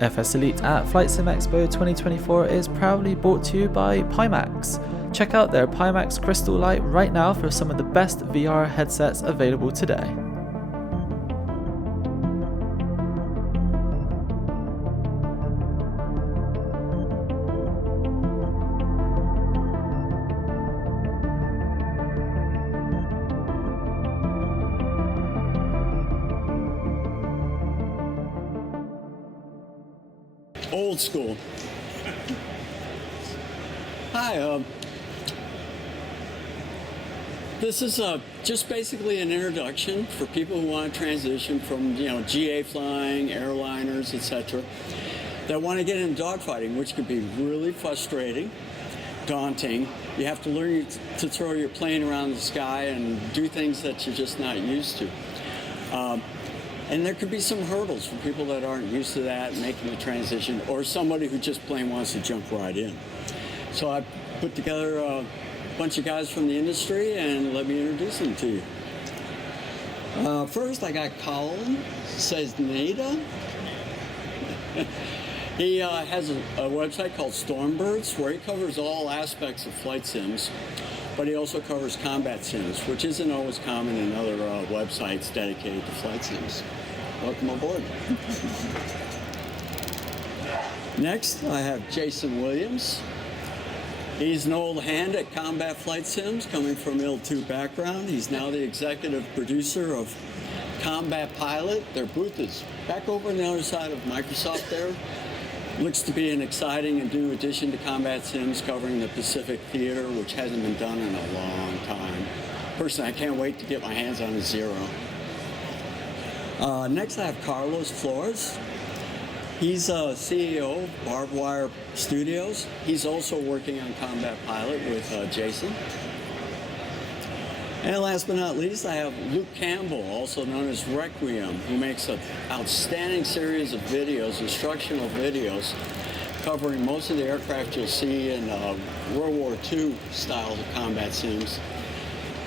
FS Elite at FlightSimExpo 2024 is proudly brought to you by Pimax. Check out their Pimax Crystal Light right now for some of the best VR headsets available today. Old school. Hi, this is just basically an introduction for people who want to transition from, GA flying, airliners, etc., that want to get into dogfighting, which could be really frustrating, daunting. You have to learn to throw your plane around the sky and do things that you're just not used to. And there could be some hurdles for people that aren't used to that, making the transition, or somebody who just plain wants to jump right in. So I put together a bunch of guys from the industry, and let me introduce them to you. First, I got Colin Cesneda. He has a website called Stormbirds, where he covers all aspects of flight sims, but he also covers combat sims, which isn't always common in other websites dedicated to flight sims. Welcome aboard. Next, I have Jason Williams. He's an old hand at combat flight sims, coming from IL-2 background. He's now the executive producer of Combat Pilot. Their booth is back over on the other side of Microsoft there. Looks to be an exciting and new addition to combat sims, covering the Pacific Theater, which hasn't been done in a long time. Personally, I can't wait to get my hands on a Zero. Next, I have Carlos Flores. He's CEO of Barbed Wire Studios. He's also working on Combat Pilot with Jason. And last but not least, I have Luke Campbell, also known as Requiem, who makes an outstanding series of videos, instructional videos, covering most of the aircraft you'll see in World War II styles of combat sims.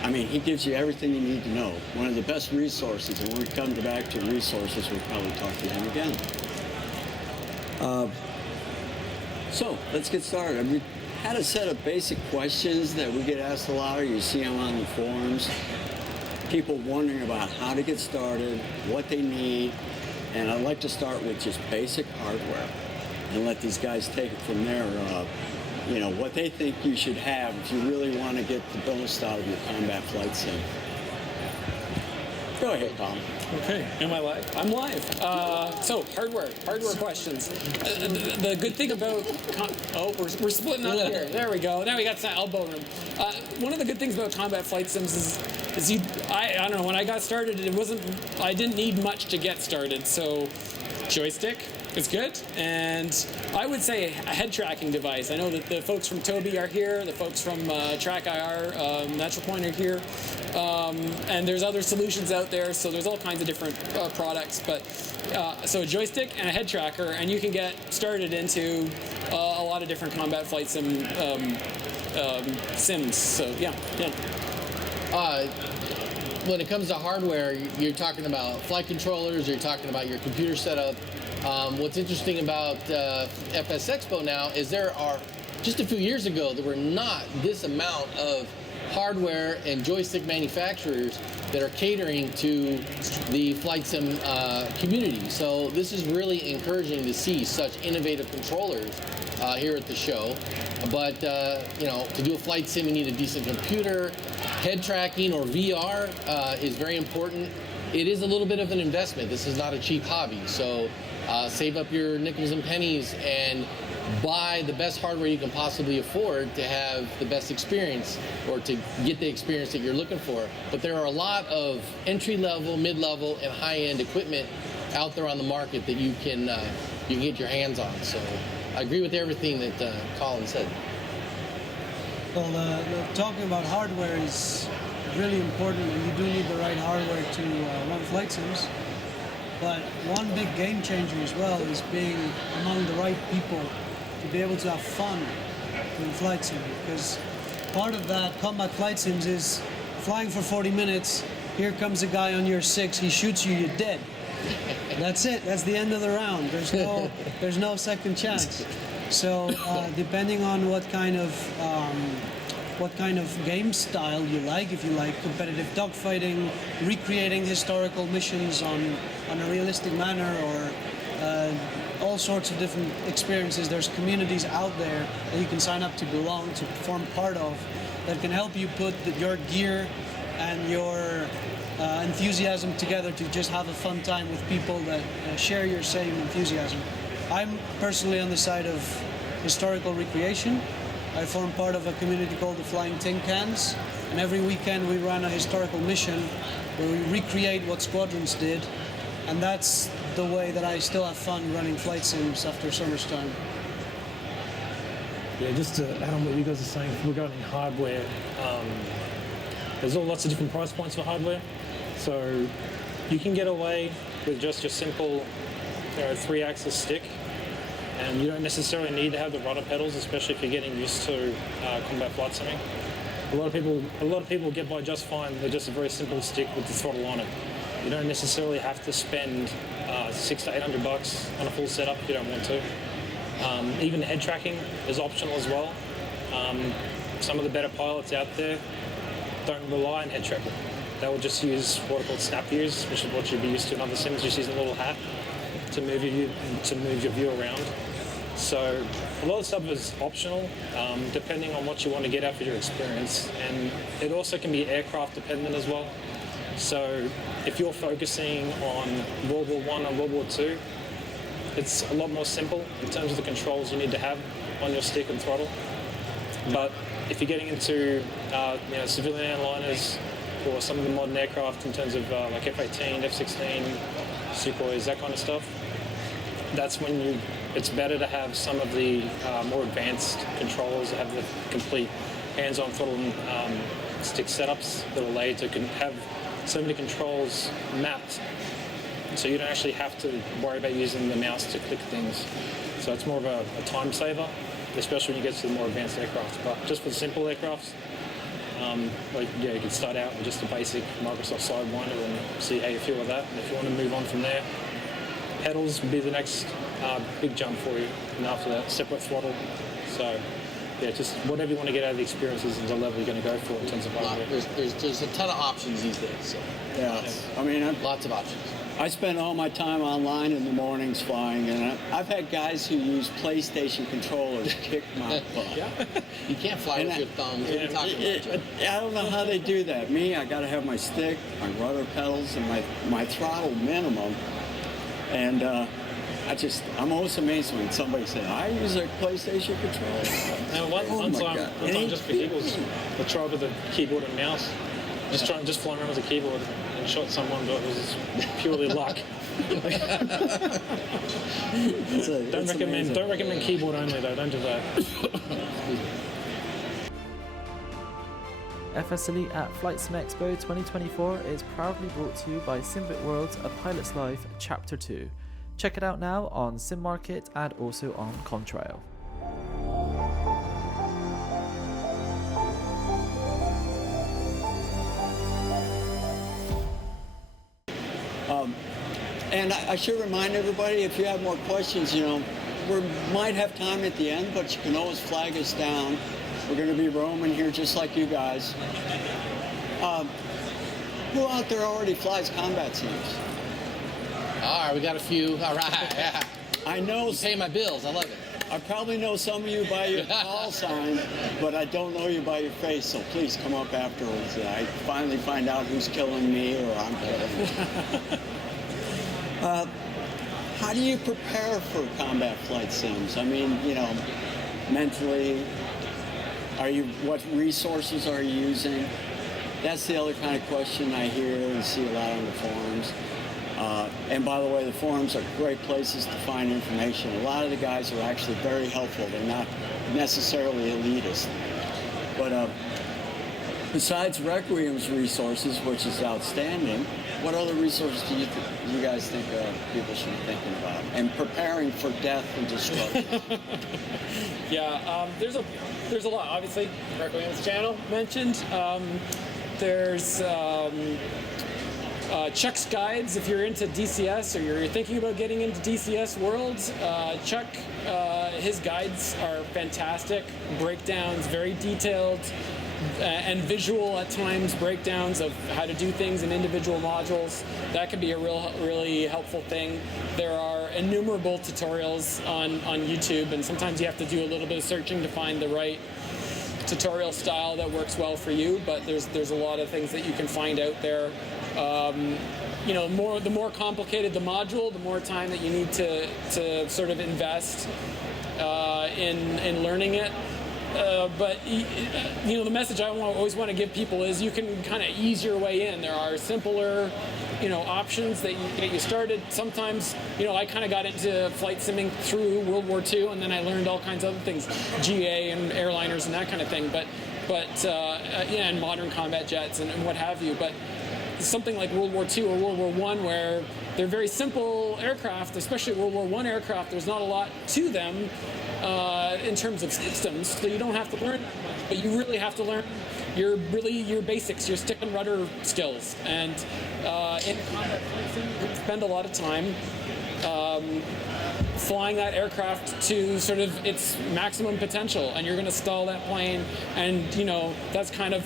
I mean, he gives you everything you need to know. One of the best resources, and when we come back to resources, we'll probably talk to him again. So, let's get started. We had a set of basic questions that we get asked a lot, or you see them on the forums. People wondering about how to get started, what they need, and I'd like to start with just basic hardware and let these guys take it from there. What they think you should have if you really want to get the most out of your combat flight sim. Go ahead, Tom. Okay, am I live? I'm live. So hardware questions. The good thing about we're splitting up here. There we go. Now we got some elbow room. One of the good things about combat flight sims is I don't know, when I got started, I didn't need much to get started. So joystick is good, and I would say a head tracking device. I know that the folks from Tobii are here, the folks from TrackIR, Natural Point are here, and there's other solutions out there, so there's all kinds of different products, but so a joystick and a head tracker, and you can get started into a lot of different combat flight sims, so yeah. When it comes to hardware, you're talking about flight controllers, you're talking about your computer setup. What's interesting about FS Expo now is there are, just a few years ago, there were not this amount of hardware and joystick manufacturers that are catering to the flight sim community. So this is really encouraging to see such innovative controllers here at the show. But to do a flight sim, you need a decent computer. Head tracking or VR is very important. It is a little bit of an investment. This is not a cheap hobby. So save up your nickels and pennies and buy the best hardware you can possibly afford to have the best experience, or to get the experience that you're looking for. But there are a lot of entry-level, mid-level, and high-end equipment out there on the market that you can get your hands on. So I agree with everything that Colin said. Well, talking about hardware is really important, and you do need the right hardware to run flight sims. But one big game changer as well is being among the right people to be able to have fun in flight sim, because part of that combat flight sims is flying for 40 minutes, here comes a guy on your 6, he shoots you, you're dead. That's it. That's the end of the round. There's no second chance. So depending on what kind of game style you like, if you like competitive dogfighting, recreating historical missions on a realistic manner, or all sorts of different experiences, there's communities out there that you can sign up to belong to, form part of, that can help you put your gear and your enthusiasm together to just have a fun time with people that share your same enthusiasm. I'm personally on the side of historical recreation. I form part of a community called the Flying Tin Cans, and every weekend we run a historical mission where we recreate what squadrons did, and that's the way that I still have fun running flight sims after summer's time. Yeah, just to add on what you guys are saying regarding hardware, there's lots of different price points for hardware. So you can get away with just your simple 3-axis stick, and you don't necessarily need to have the rudder pedals, especially if you're getting used to combat flight simming. A lot of people get by just fine. They're just a very simple stick with the throttle on it. You don't necessarily have to spend $600 to $800 on a full setup if you don't want to. Even head tracking is optional as well. Some of the better pilots out there don't rely on head tracking. They will just use what are called snap views, which is what you'd be used to in other sims. Just use a little hat to move your view around. So a lot of stuff is optional, depending on what you want to get out of your experience, and it also can be aircraft dependent as well. So if you're focusing on World War I and World War II, it's a lot more simple in terms of the controls you need to have on your stick and throttle. But if you're getting into civilian airliners or some of the modern aircraft in terms of like F-18, F-16, Sukhois, that kind of stuff, that's when it's better to have some of the more advanced controllers that have the complete hands-on throttle and stick setups that allow you to have so many controls mapped, so you don't actually have to worry about using the mouse to click things. So it's more of a time saver, especially when you get to the more advanced aircraft. But just for the simple aircrafts, you could start out with just a basic Microsoft Sidewinder and see how you feel with that. And if you want to move on from there, pedals would be the next big jump for you. And after that, separate throttle. So yeah, just whatever you want to get out of the experiences is the level you're going to go for in terms of hardware. There's a ton of options these days. So. Yeah, I mean, lots of options. I spend all my time online in the mornings flying, and I've had guys who use PlayStation controllers kick my butt. Yeah. You can't fly with your thumbs. What are you talking about, Joe? I don't know how they do that. Me, I got to have my stick, my rudder pedals, and my throttle minimum. And I'm always amazed when somebody says, I use a PlayStation controller. And one time, just for giggles, I tried with a keyboard and mouse. Just flying around with a keyboard and shot someone, but it was purely luck. Don't recommend keyboard only though. Don't do that. FS Elite at FlightSimExpo 2024 is proudly brought to you by Simbit World's A Pilot's Life Chapter 2. Check it out now on Sim Market and also on Contrail. And I should remind everybody, if you have more questions, we might have time at the end, but you can always flag us down. We're going to be roaming here just like you guys. Who out there already flies combat sims? All right, we got a few. All right, yeah. I know. You pay my bills. I love it. I probably know some of you by your call sign, but I don't know you by your face, so please come up afterwards. I finally find out who's killing me or I'm killing you. How do you prepare for combat flight sims? I mean, mentally, what resources are you using? That's the other kind of question I hear and see a lot on the forums. And by the way, the forums are great places to find information. A lot of the guys are actually very helpful. They're not necessarily elitist. But besides Requiem's resources, which is outstanding, what other resources do you guys think people should be thinking about and preparing for death and destruction? Yeah, there's a lot. Obviously, Requiem's channel mentioned. There's Chuck's guides, if you're into DCS or you're thinking about getting into DCS worlds, Chuck, his guides are fantastic. Breakdowns, very detailed and visual at times, breakdowns of how to do things in individual modules. That can be a really helpful thing. There are innumerable tutorials on YouTube, and sometimes you have to do a little bit of searching to find the right tutorial style that works well for you, but there's a lot of things that you can find out there. You know, the more complicated the module, the more time that you need to sort of invest in learning it. But you know, the message I always want to give people is you can kind of ease your way in. There are simpler, you know, options that get you started. Sometimes, you know, I kind of got into flight simming through World War II, and then I learned all kinds of other things, GA and airliners and that kind of thing. But yeah, and modern combat jets and what have you. But something like World War II or World War I, where they're very simple aircraft, especially World War I aircraft. There's not a lot to them in terms of systems, so you don't have to learn that much, but you really have to learn your basics, your stick and rudder skills. And in combat flight sim, you spend a lot of time flying that aircraft to sort of its maximum potential, and you're going to stall that plane, and you know, that's kind of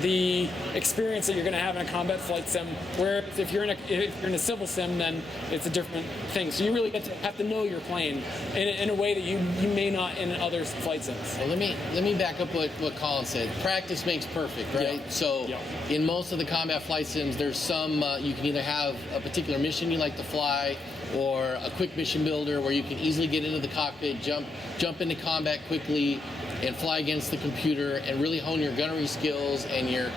the experience that you're going to have in a combat flight sim, where if you're in a civil sim, then it's a different thing. So you really have to know your plane in a way that you may not in other flight sims. Well, let me back up what Colin said. Practice makes perfect, right? Yeah. So Yeah. in most of the combat flight sims, there's some you can either have a particular mission you like to fly, or a quick mission builder where you can easily get into the cockpit, jump into combat quickly, and fly against the computer and really hone your gunnery skills and your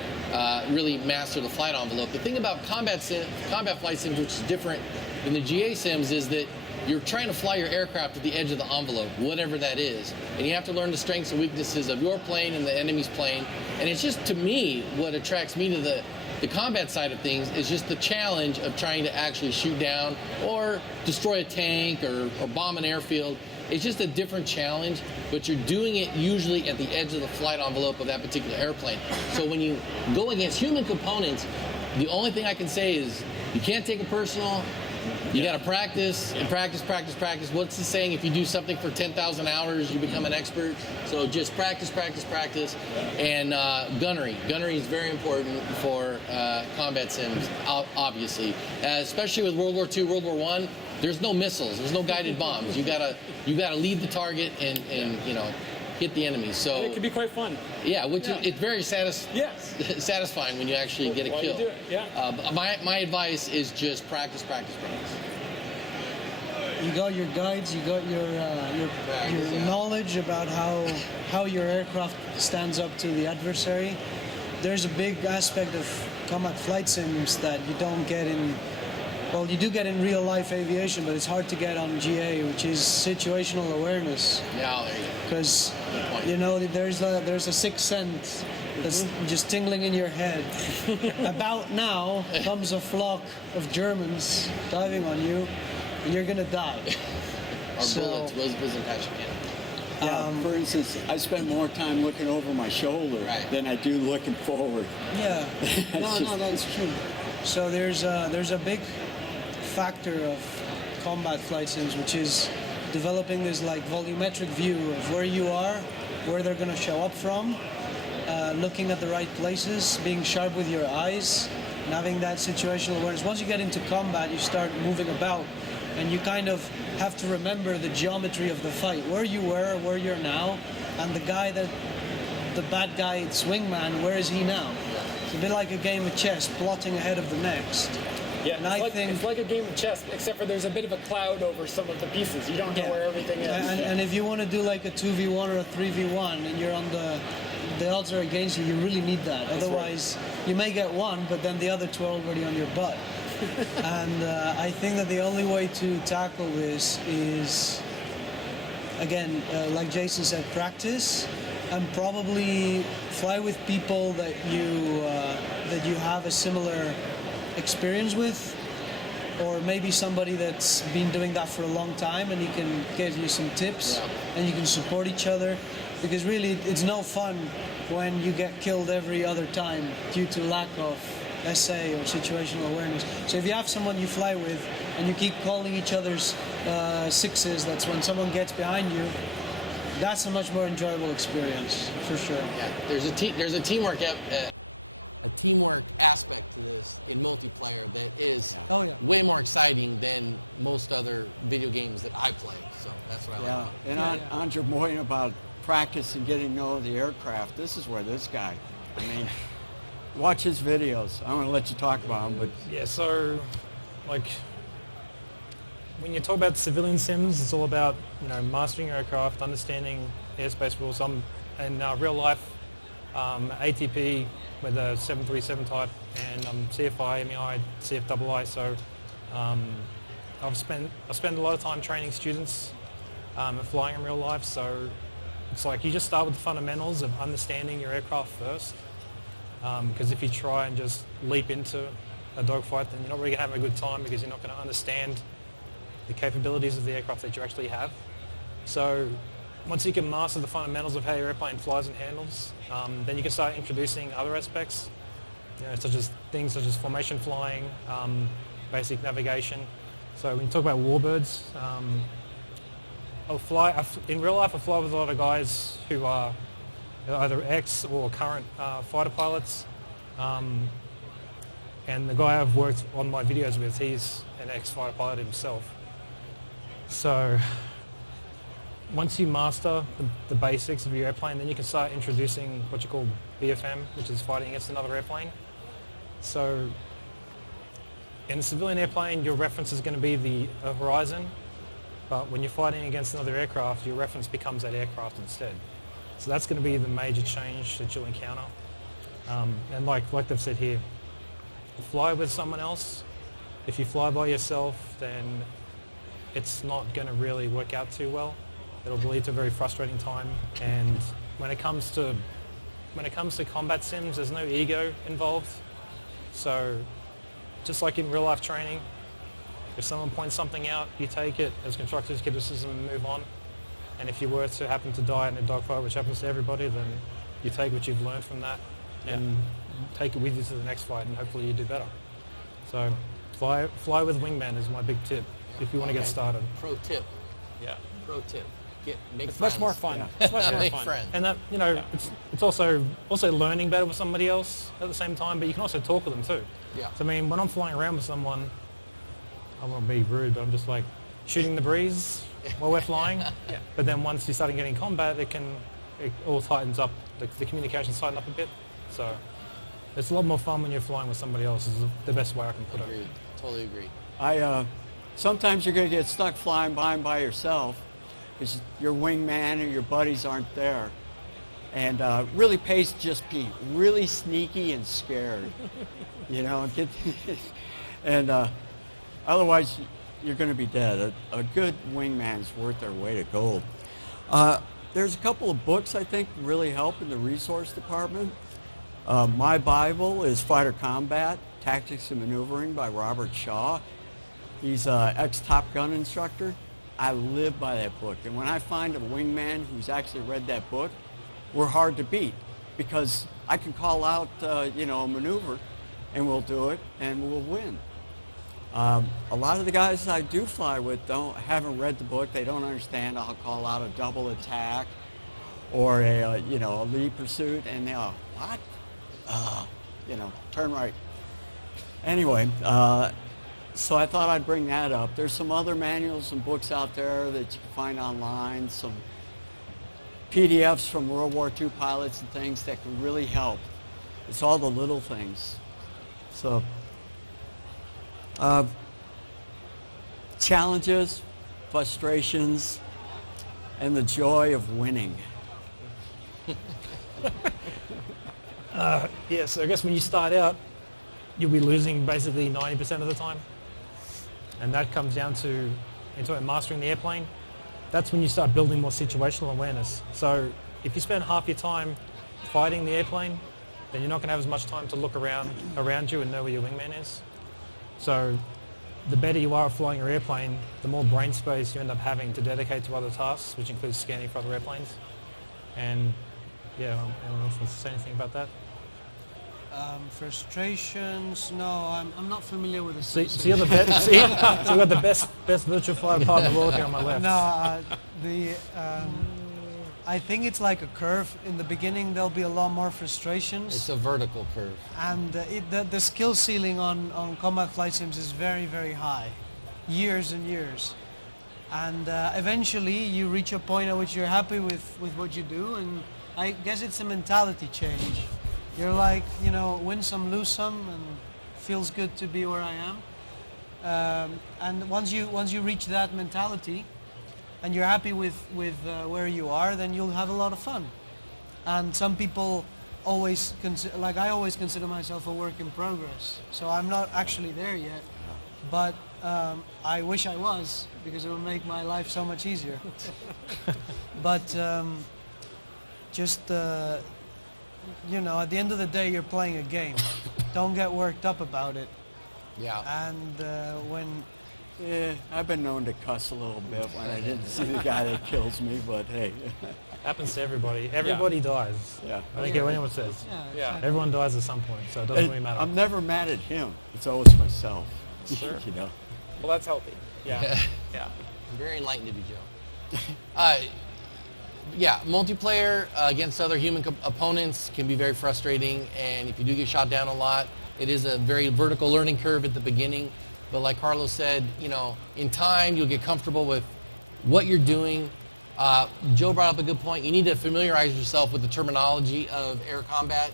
really master the flight envelope. The thing about combat flight sims, which is different than the GA sims, is that you're trying to fly your aircraft at the edge of the envelope, whatever that is. And you have to learn the strengths and weaknesses of your plane and the enemy's plane. And it's just, to me, what attracts me to the combat side of things is just the challenge of trying to actually shoot down or destroy a tank or bomb an airfield. It's just a different challenge, but you're doing it usually at the edge of the flight envelope of that particular airplane. So when you go against human components, the only thing I can say is you can't take it personal. You got to practice and practice. What's the saying? If you do something for 10,000 hours, you become an expert. So just practice. And gunnery. Gunnery is very important for combat sims, obviously. Especially with World War II, World War I, there's no missiles, there's no guided bombs. You gotta lead the target and you know, hit the enemy. So And it can be quite fun. yeah, it's very Yes. satisfying when you actually get a While you kill. do it, yeah. But my advice is just practice. You got your guides, you got your knowledge about how your aircraft stands up to the adversary. There's a big aspect of combat flight sims that you don't get in. Well, you do get in real life aviation, but it's hard to get on GA, which is situational awareness. Yeah, there you go. Because Good point. you know there's a sixth sense that's just tingling in your head. About now comes a flock of Germans diving on you, and you're gonna die. Our bullets was in Patrick. Yeah, for instance, I spend more time looking over my shoulder Right. than I do looking forward. Yeah, no, that's true. So there's a big factor of combat flight sims, which is developing this like volumetric view of where you are, where they're going to show up from, looking at the right places, being sharp with your eyes, and having that situational awareness. Once you get into combat, you start moving about, and you kind of have to remember the geometry of the fight, where you were, where you're now, and the bad guy, swingman, where is he now? It's a bit like a game of chess, plotting ahead of the next. Yeah, And I think it's like a game of chess, except for there's a bit of a cloud over some of the pieces. You don't know where everything is. And if you want to do like a 2v1 or a 3v1 and you're on the odds are against you, you really need that. Otherwise, you may get one, but then the other two are already on your butt. And I think that the only way to tackle this is, again, like Jason said, practice, and probably fly with people that you have a similar experience with, or maybe somebody that's been doing that for a long time and he can give you some tips, and you can support each other, because really it's no fun when you get killed every other time due to lack of SA or situational awareness. So if you have someone you fly with and you keep calling each other's sixes, that's when someone gets behind you. That's a much more enjoyable experience, for sure. Yeah, there's a teamwork aspect to this in multiplayer that is way more exciting than most other video games that I play. So that's what I like. And on your point about practice and getting to know the aircraft, this is where this guy, I mean, watch his videos. I'm going to let you talk about them, but Yeah, so like when you talk about civilian sims, it's all about mastering your aircraft, understanding airspace rules. I'm in real life ATP with a 737 type, and I'm CFI, MEI, CFII. So I spend a lot of time training students and flying in real life. So it's like you just start with the fundamentals of understanding your aircraft first. Because if you try and just leap into a dogfight, then you're not really going to have a good time because you're not going to understand the capabilities of the aircraft that you actually have. So once you can master the fundamentals of how your airplane flies and handles, then you can start introducing other aspects, such as formation flying, basic navigation. So when you talk about warbirds, in real life I fly with a lot of guys who are either ex or current fighter pilots. And the guy I've worked on my videos with, he's an ex-fighter pilot himself. So once you master the basics of your airplane, then you can start introducing what you call BFM, which is fighting against another airplane. So in a civilian airplane, your reference is going to be the horizon, but when you're fighting against another aircraft, your reference becomes that aircraft instead. So that's going to be the major change that you'll encounter. And like they've said here, fly with someone else. If you fly by yourself, then it's not going to really work out too well. It'll lead to a very frustrating time. And when it comes to combat sims, there's no ego involved. So just like in real life training, if someone points something out, you take it as constructive criticism and move on. And if you were to happen to die in a dogfight, which happens to everybody, then you take what you've learned from that and take it with you to the next fight, and hopefully you do better. So fly with wingman is my big tip if you want to get started. Pro tip. Yeah. Pro tip. Make It's friends. much more fun. Yeah. It's much more Make fun. friends. And that it's also learning better with somebody else at the same time, but you can also talk with them too. Yeah. So I mean, when I'm flying around with someone, I won't be rude, but I'm just like shooting the breeze while we're flying. But then once you start getting combat, it all tightens up. The communications tighten up a bit. So it's a lot more fun when you're flying with somebody else. Is the best way I can put Agreed. it. Totally agree. Sometimes you're going to get stuck flying by yourself because your wingman or your buddies aren't there. And really pays to just be really sneaky and scared, and otherwise you're going to be dead. A good wingman is worth their weight of gold. There's a couple of books I think really help in the resource department. My Bible is Fighter Combat, Tactics and Maneuvering by Robert Shaw. He's an ex-Top Gun instructor. I live by that book. And when I find a wingman who's actually read that book, we're hard to beat because I can call out, a maneuver and we'll do it and we'll win. A lot of the guys I do fly with haven't read the book. They don't understand. I'll call out a double attack or a lead pursuit, and they'll, what? Turn right. Anyway, so I thought I'd bring that up. There's some other manuals and books out there that you can find online, some PDFs from World War II pilots and things that can really help. It's all the little things. So, challenges, frustrations, and the joy of winning. So I guess when you start out, you'll be losing basically 90% of the time. And that comes down to mastering the airplane. That's when you start building more situational awareness. So if you spend half your time fighting the airplane, then you're not going to have as much time to look around you and know where your wingman is. So the better you are at flying your airplane, the more brain space you end up having to dedicate to other tasks, which includes scanning for other airplanes. And I don't know if you want to say anything about that. Frustrations? No, I'm not familiar with the So you're the best. See, so you got the best virtual fighter part in the world here on my left. No, I think it's like a curve. In the beginning, there'll be a lot more frustrations. It's a vertical curve. And the skill ceiling on combat flight sims is very, very high. Years and years. And eventually, you reach a point at which you're happy with what you do. And I guess it's a mentality change. You're like, win some, lose some, and feels good to be where I am. And once you reach that mentality, and you're happy with where you are, then you'll have a lot of fun. And some people always I always consider myself a work in progress. So I'm not actually there yet, but I wish I was, because it would make my life so much easier. But at the end of the day, you're playing a game. Don't get worked up about it. Yeah. And Yeah, I've been known to cuss a little bit when I didn't see the guy that kills me, but hey. Happens to everybody. Everybody dies. Yeah. I don't care what anyone says. Yeah. Everyone dies at some point, so it doesn't really matter. I'm never mad at him. It's always myself. Sure. Well, that's healthy. Yeah. Yeah. Very enlightened of you, Joe. Yeah, multiplayer against other human opponents can be very frustrating, and if you do get shot down a lot, it is a very vertical learning curve at the beginning. But like Carlos said, in time you'll get comfortable with what you're doing. Joe brought up a good point. You need to familiarize yourself with the terminology of air combat.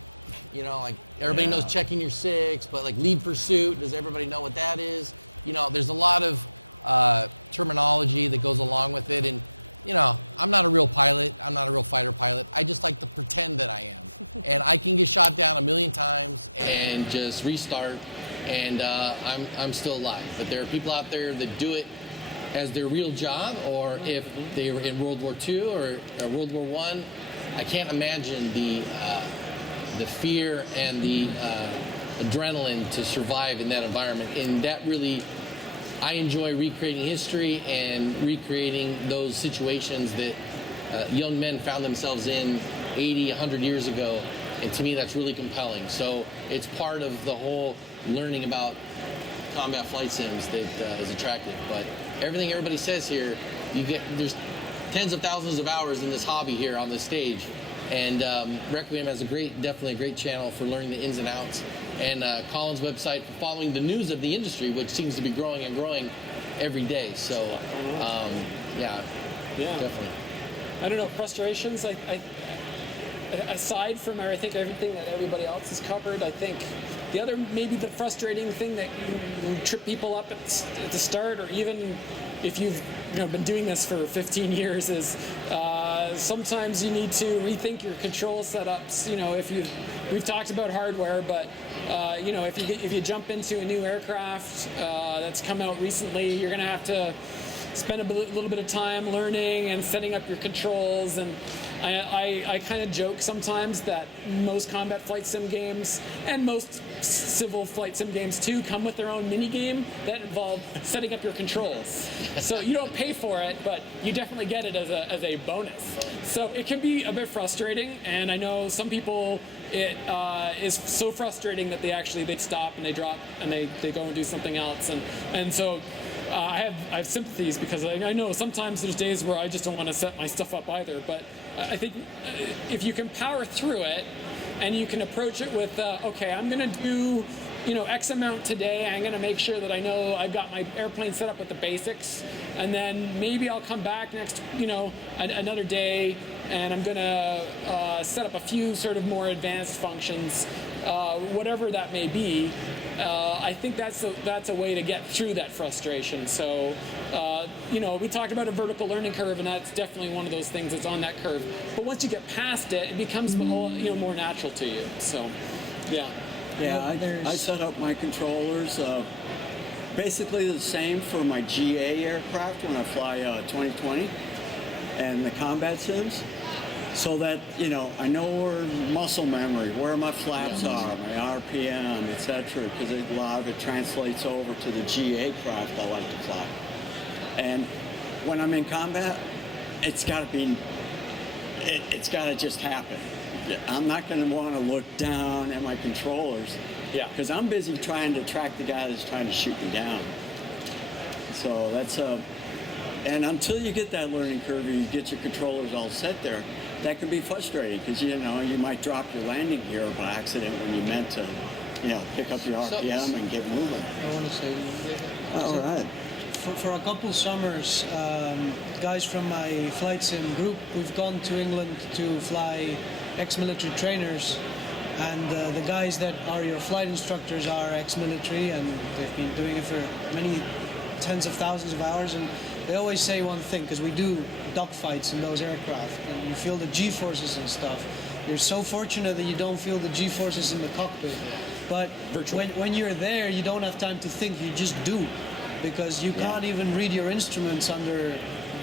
Like everybody knows checking your six, but like lead pursuit, does everybody know what that is? There's a lot of terminology that goes along with it, and I'm not a real pilot. I'm not a real fighter pilot. I just like to pretend that I am. And I can get shot down a million times and just restart, and I'm still alive. But there are people out there that do it as their real job, or if they were in World War II or World War I. I can't imagine the fear and the adrenaline to survive in that environment. And that really, I enjoy recreating history and recreating those situations that young men found themselves in 80, 100 years ago. And to me, that's really compelling. So it's part of the whole learning about combat flight sims that is attractive. But everything everybody says here, there's tens of thousands of hours in this hobby here on this stage. And Requiem has definitely a great channel for learning the ins and outs. And Colin's website for following the news of the industry, which seems to be growing and growing every day. So, yeah, definitely. I don't know, frustrations, aside from I think everything that everybody else has covered, I think maybe the frustrating thing that you trip people up at the start, or even if you've been doing this for 15 years, is sometimes you need to rethink your control setups. We've talked about hardware, but if you jump into a new aircraft that's come out recently, you're going to have to spend a little bit of time learning and setting up your controls. And I kind of joke sometimes that most combat flight sim games and most civil flight sim games too come with their own mini game that involve setting up your controls. So you don't pay for it, but you definitely get it as a bonus. So it can be a bit frustrating, and I know some people it is so frustrating that they stop and they drop and they go and do something else, and so I have sympathies, because I know sometimes there's days where I just don't want to set my stuff up either. But I think if you can power through it and you can approach it with, okay, I'm going to do X amount today. I'm going to make sure that I know I've got my airplane set up with the basics, and then maybe I'll come back next, another day, and I'm going to set up a few sort of more advanced functions, whatever that may be. I think that's a way to get through that frustration. So, we talked about a vertical learning curve, and that's definitely one of those things that's on that curve. But once you get past it, it becomes more natural to you. So, yeah. Yeah, I set up my controllers basically the same for my GA aircraft when I fly 2020 and the combat sims, so that I know where muscle memory, where my flaps are, my RPM, etc., because a lot of it translates over to the GA craft I like to fly. And when I'm in combat, it's got to just happen. I'm not going to want to look down at my controllers. Yeah. Because I'm busy trying to track the guy that's trying to shoot me down. So that's and until you get that learning curve, you get your controllers all set there, that can be frustrating because, you know, you might drop your landing gear by accident when you meant to, you know, pick up your RPM and get moving. I want to say, All right. for a couple summers, guys from my flight sim group, we've gone to England to fly ex-military trainers, and the guys that are your flight instructors are ex-military, and they've been doing it for many tens of thousands of hours, and they always say one thing, because we do dogfights in those aircraft, and you feel the G-forces and stuff. You're so fortunate that you don't feel the G-forces in the cockpit. But when you're there, you don't have time to think, you just do. Because you can't even read your instruments under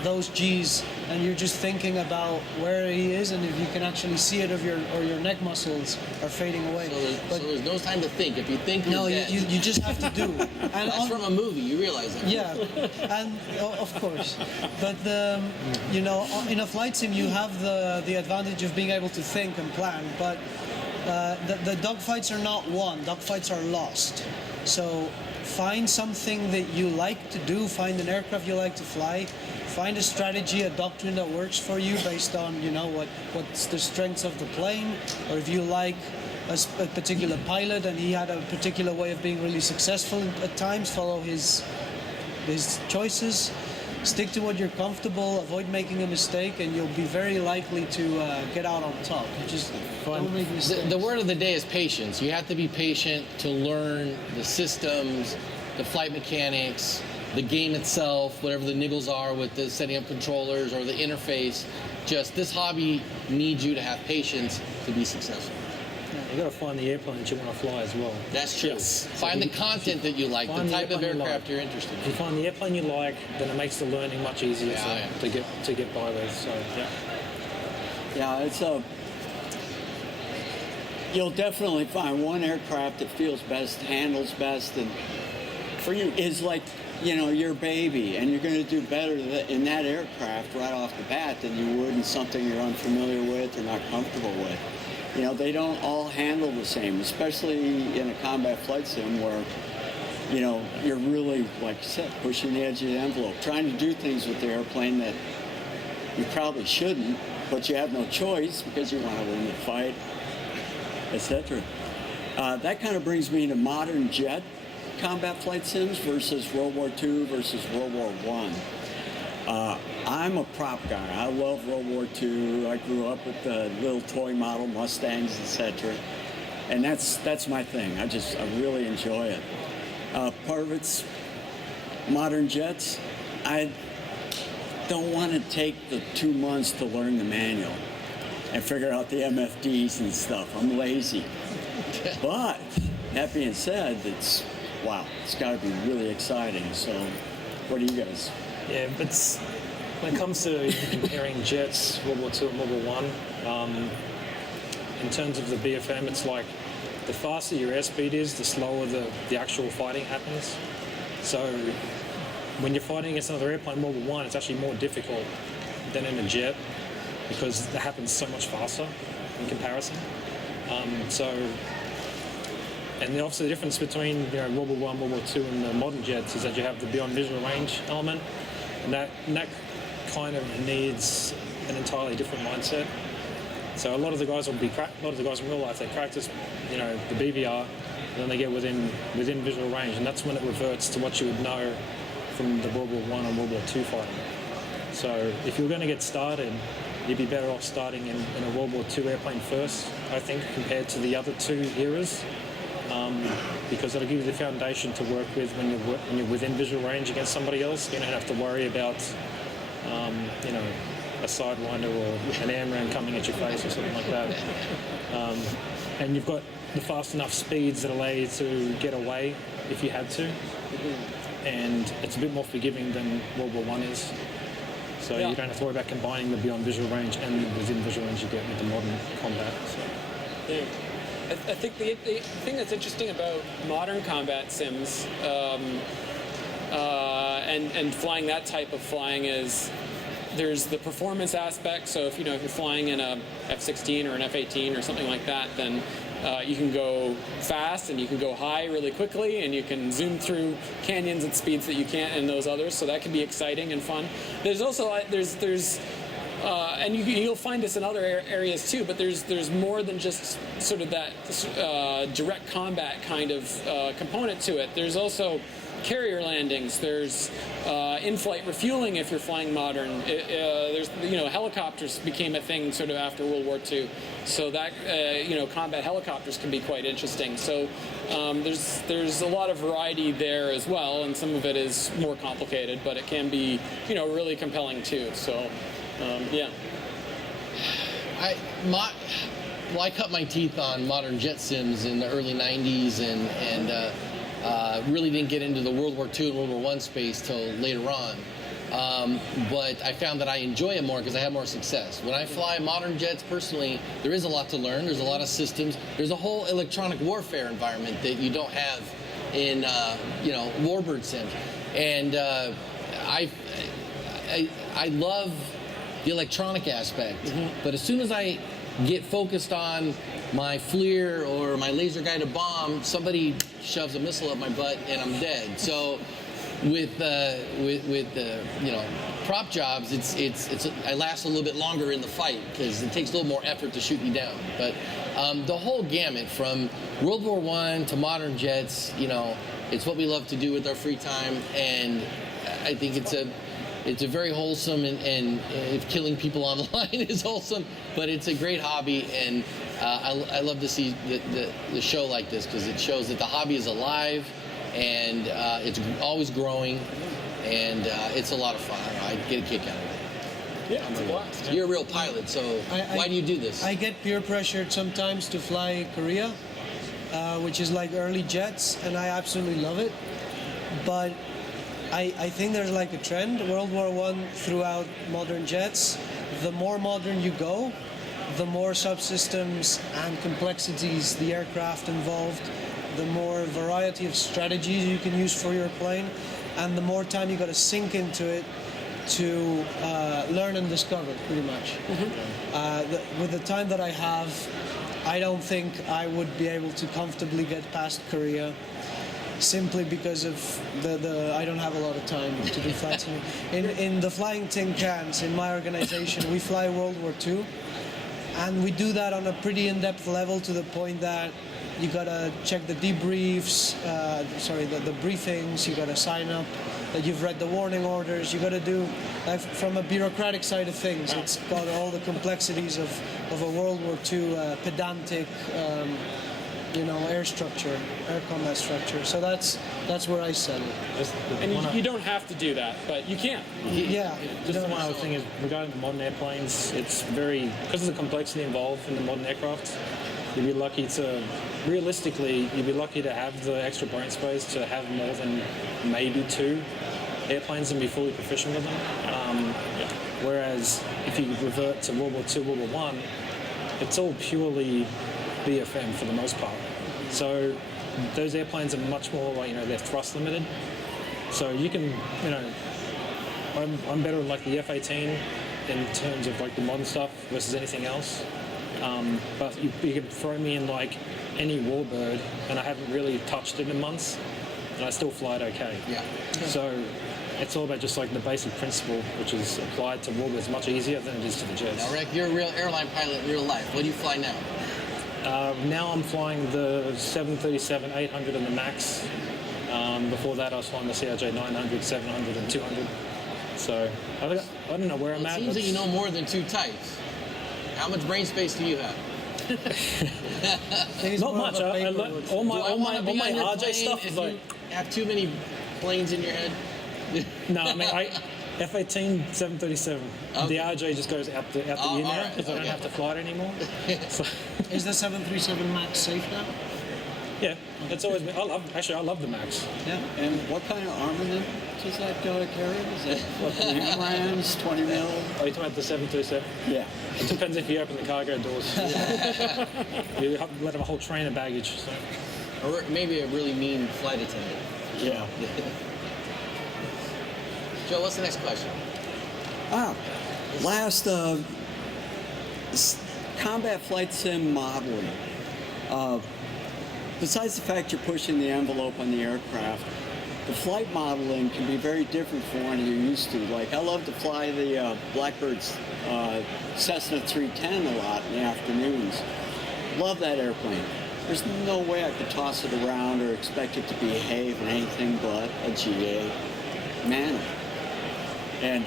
those G's, and you're just thinking about where he is, and if you can actually see it, or your neck muscles are fading away. So there's no time to think. If you think, you're dead. You just have to do. And That's from a movie. You realize that? Yeah, and of course, but you know, in a flight sim you have the advantage of being able to think and plan, but the dogfights are not won. Dogfights are lost. So find something that you like to do. Find an aircraft you like to fly. Find a strategy, a doctrine that works for you based on, you know, what's the strengths of the plane, or if you like a particular pilot and he had a particular way of being really successful at times, follow his choices. Stick to what you're comfortable, avoid making a mistake, and you'll be very likely to get out on top. You just don't make mistakes. The word of the day is patience. You have to be patient to learn the systems, the flight mechanics, the game itself, whatever the niggles are with the setting up controllers or the interface. Just this hobby needs you to have patience to be successful. You got to find the airplane that you want to fly as well. That's true. Yes. Find the content that you like, the type of aircraft you're interested If you in. find the airplane you like, then it makes the learning much easier to get by with. So Yeah, it's you'll definitely find one aircraft that feels best, handles best, and for you is like, you know, your baby, and you're going to do better in that aircraft right off the bat than you would in something you're unfamiliar with or not comfortable with. You know, they don't all handle the same, especially in a combat flight sim where, you know, you're really, like you said, pushing the edge of the envelope, trying to do things with the airplane that you probably shouldn't, but you have no choice because you want to win the fight, etc. That kind of brings me to modern jet combat flight sims versus World War II versus World War I. I'm a prop guy. I love World War II. I grew up with the little toy model Mustangs, etc. And that's my thing. I really enjoy it. Part of it's modern jets. I don't want to take the 2 months to learn the manual and figure out the MFDs and stuff. I'm lazy. But that being said, it's got to be really exciting. So what do you guys? Yeah, but when it comes to comparing jets, World War II and World War I, in terms of the BFM, it's like the faster your airspeed is, the slower the actual fighting happens. So when you're fighting against another airplane in World War I, it's actually more difficult than in a jet because that happens so much faster in comparison. And obviously the difference between World War I and World War II and the modern jets is that you have the beyond visual range element, and that kind of needs an entirely different mindset. So a lot of the guys in real life, they practice, the BVR, and then they get within visual range, and that's when it reverts to what you would know from the World War I and World War II fighting. So if you're going to get started, you'd be better off starting in a World War II airplane first, I think, compared to the other two eras. Because it'll give you the foundation to work with when you're within visual range against somebody else. You don't have to worry about, a sidewinder or an AMRAAM coming at your face or something like that. And you've got the fast enough speeds that allow you to get away if you had to. And it's a bit more forgiving than World War I is. So you don't have to worry about combining the beyond visual range and the within visual range you get with the modern combat. So. Yeah. I think the thing that's interesting about modern combat sims and flying that type of flying is there's the performance aspect. So if you're flying in a F-16 or an F-18 or something like that, then you can go fast and you can go high really quickly, and you can zoom through canyons at speeds that you can't in those others. So that can be exciting and fun. There's also and you'll find this in other areas too, but there's more than just sort of that direct combat kind of component to it. There's also carrier landings. There's in-flight refueling if you're flying modern. There's helicopters became a thing sort of after World War II, so that combat helicopters can be quite interesting. So there's a lot of variety there as well, and some of it is more complicated, but it can be really compelling too. So. Yeah. I cut my teeth on modern jet sims in the early 90s and really didn't get into the World War II and World War I space till later on. But I found that I enjoy it more because I have more success. When I fly modern jets personally, there is a lot to learn. There's a lot of systems. There's a whole electronic warfare environment that you don't have in warbird sims. And I love the electronic aspect, but as soon as I get focused on my FLIR or my laser guided bomb, somebody shoves a missile up my butt and I'm dead. So with prop jobs, it's I last a little bit longer in the fight because it takes a little more effort to shoot you down. But the whole gamut from World War I to modern jets, it's what we love to do with our free time, and I think it's a very wholesome, and if killing people online is wholesome, but it's a great hobby, and I love to see the show like this because it shows that the hobby is alive, and it's always growing, and it's a lot of fun. I don't know, I get a kick out of it. Yeah, it's a blast. You're a real pilot, so why do you do this? I get peer pressured sometimes to fly Korea, which is like early jets, and I absolutely love it, but I think there's like a trend, World War I throughout modern jets. The more modern you go, the more subsystems and complexities the aircraft involved, the more variety of strategies you can use for your plane, and the more time you got to sink into it to learn and discover, pretty much. With the time that I have, I don't think I would be able to comfortably get past Korea, simply because of I don't have a lot of time to do flight sim. In the Flying Tin Cans, in my organization, we fly World War II, and we do that on a pretty in-depth level to the point that you gotta check the debriefs, the briefings, you gotta sign up that you've read the warning orders, you gotta do, like, from a bureaucratic side of things, it's got all the complexities of a World War II pedantic air structure, air combat structure. So that's where I settle. And you don't have to do that, but you can. Yeah. Just one other thing is regarding the modern airplanes, it's because of the complexity involved in the modern aircraft, realistically, you'd be lucky to have the extra brain space to have more than maybe 2 airplanes and be fully proficient with them. Whereas if you revert to World War II, World War I, it's all purely BFM for the most part. So those airplanes are much more like, they're thrust limited. So you can, I'm better with like the F-18 in terms of like the modern stuff versus anything else. But you can throw me in like any warbird and I haven't really touched it in months and I still fly it okay. Yeah. So it's all about just like the basic principle, which is applied to warbirds much easier than it is to the jets. Now, Rick, you're a real airline pilot in real life. What do you fly now? Now I'm flying the 737-800 and the MAX. Before that I was flying the CRJ 900, 700 and 200. So I don't know where I'm at. It seems that you know more than 2 types. How much brain space do you have? Not much. All my RJ stuff is like... have too many planes in your head? No, I mean, F-18, 737. Okay. The RJ just goes out the year now because I don't have to fly it anymore. So. Is the 737 MAX safe now? Yeah, it's always been. I love the MAX. Yeah. And what kind of armament does that carry? Is that what, AMRAAMs, 20 mil? Oh, you're talking about the 737? Yeah. It depends if you open the cargo doors. You let have a whole train of baggage. So. Or maybe a really mean flight attendant. Yeah. Joe, what's the next question? Last, combat flight sim modeling. Besides the fact you're pushing the envelope on the aircraft, the flight modeling can be very different from what you're used to. Like, I love to fly the Blackbird's Cessna 310 a lot in the afternoons. Love that airplane. There's no way I could toss it around or expect it to behave in anything but a GA manner. And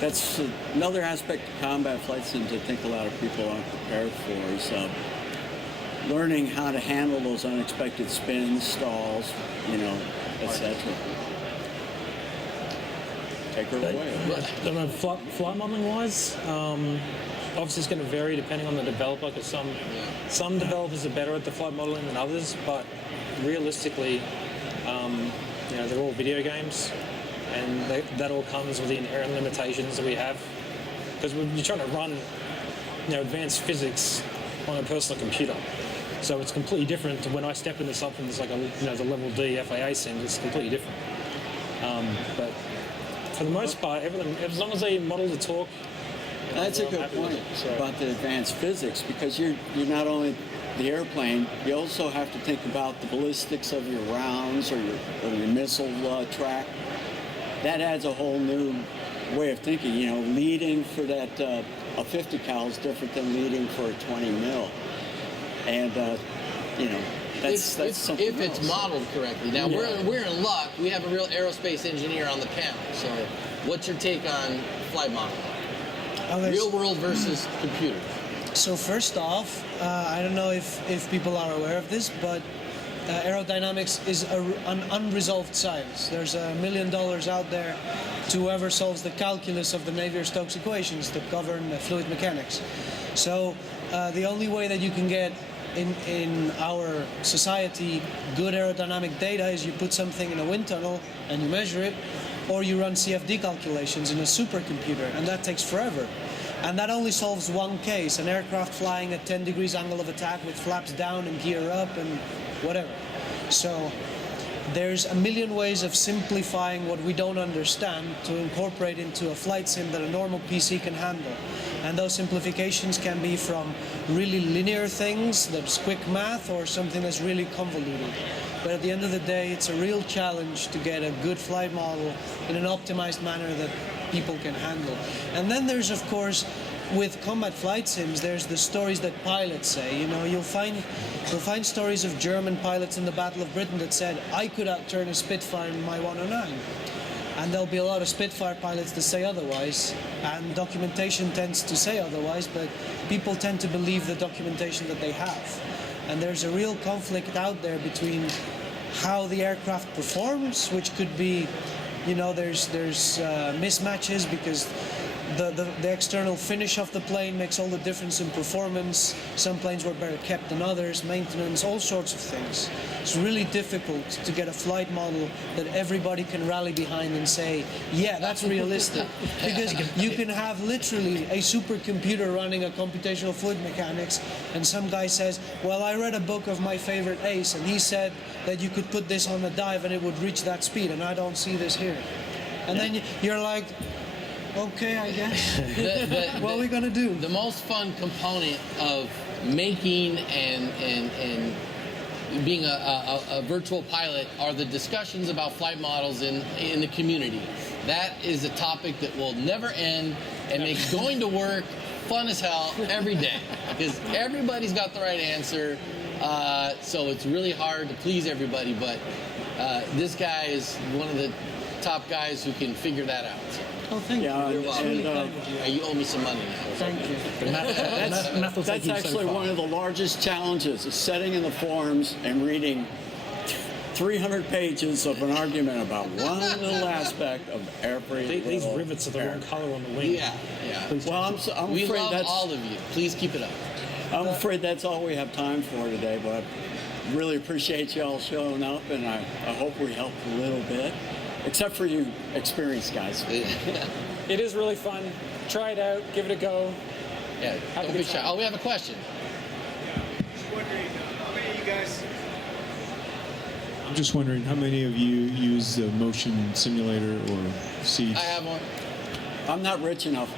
that's another aspect of combat flight sims I think a lot of people aren't prepared for, is learning how to handle those unexpected spins, stalls, etc. Take her away. Flight modeling wise, obviously it's going to vary depending on the developer, because some developers are better at the flight modeling than others, but realistically, they're all video games, and that all comes with the inherent limitations that we have, because you're trying to run advanced physics on a personal computer. So it's completely different to when I step into something that's like the level D FAA sim. It's completely different. But for the most part, everything, as long as they model the torque. That's a good point about the advanced physics, because you're not only the airplane, you also have to think about the ballistics of your rounds or your missile track. That adds a whole new way of thinking. Leading for that a 50 cal is different than leading for a 20 mil. And, that's something if it's modeled correctly. Now, we're in luck. We have a real aerospace engineer on the panel. So what's your take on flight modeling? Real world versus computer. So first off, I don't know if people are aware of this, but aerodynamics is an unresolved science. There's $1 million out there to whoever solves the calculus of the Navier-Stokes equations that govern fluid mechanics. So the only way that you can get in our society good aerodynamic data is you put something in a wind tunnel and you measure it, or you run CFD calculations in a supercomputer, and that takes forever. And that only solves one case, an aircraft flying at 10 degrees angle of attack with flaps down and gear up and whatever. So there's a million ways of simplifying what we don't understand to incorporate into a flight sim that a normal PC can handle. And those simplifications can be from really linear things, that's quick math, or something that's really convoluted. But at the end of the day, it's a real challenge to get a good flight model in an optimized manner that people can handle. And then there's, of course, with combat flight sims, there's the stories that pilots say. You'll find stories of German pilots in the Battle of Britain that said, I could outturn a Spitfire in my 109. And there'll be a lot of Spitfire pilots that say otherwise, and documentation tends to say otherwise, but people tend to believe the documentation that they have. And there's a real conflict out there between how the aircraft performs, which could be, there's mismatches because the external finish of the plane makes all the difference in performance. Some planes were better kept than others, maintenance, all sorts of things. It's really difficult to get a flight model that everybody can rally behind and say, yeah, that's realistic. Because you can have literally a supercomputer running a computational fluid mechanics, and some guy says, well, I read a book of my favorite ace, and he said that you could put this on a dive and it would reach that speed, and I don't see this here. And then you're like, okay, I guess. What are we gonna do? The most fun component of making and being a virtual pilot are the discussions about flight models in the community. That is a topic that will never end and makes going to work fun as hell every day, because everybody's got the right answer. So it's really hard to please everybody, but this guy is one of the top guys who can figure that out. So. Oh, thank you. You're welcome. Really kind of you. You owe me some money now. Thank you. That's actually one of the largest challenges, is sitting in the forums and reading 300 pages of an argument about one little aspect of every These rivets are the wrong color on the wing. Yeah. Well, I'm We afraid love that's all of you. Please keep it up. I'm afraid that's all we have time for today, but I really appreciate you all showing up, and I hope we helped a little bit. Except for you experienced guys. It is really fun. Try it out. Give it a go. Yeah, don't be shy. Oh, we have a question. I'm just wondering, how many of you use the motion simulator or Siege? I have one. I'm not rich enough.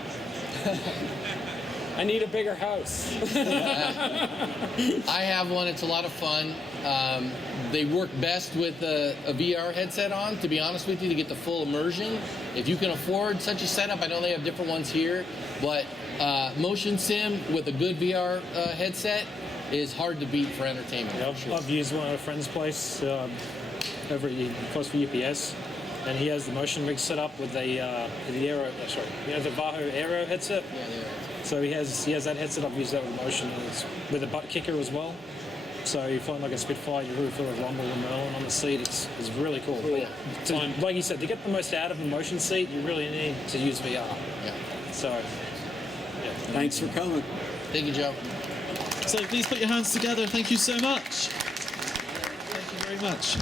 I need a bigger house. I have one. It's a lot of fun. They work best with a VR headset on, to be honest with you, to get the full immersion. If you can afford such a setup, I know they have different ones here, but motion sim with a good VR headset is hard to beat for entertainment. Yeah, for sure. I've used one at a friend's place over at close for UPS, and he has the motion rig set up with the Aero. Sorry, he has the Vaho Aero headset. Yeah, they are. So he has that headset. I've used that with motion, and it's with a butt kicker as well. So you're flying like a Spitfire, you really feel a rumble and Merlin on the seat. It's really cool. Cool. But like you said, to get the most out of a motion seat, you really need to use VR. Yeah. So, yeah. Thanks for coming. Thank you, Joe. So please put your hands together. Thank you so much. Thank you very much.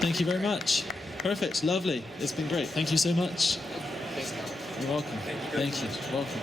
Thank you very much. Perfect. Lovely. It's been great. Thank you so much. Thanks, Howard. You're welcome. Thank you. Welcome.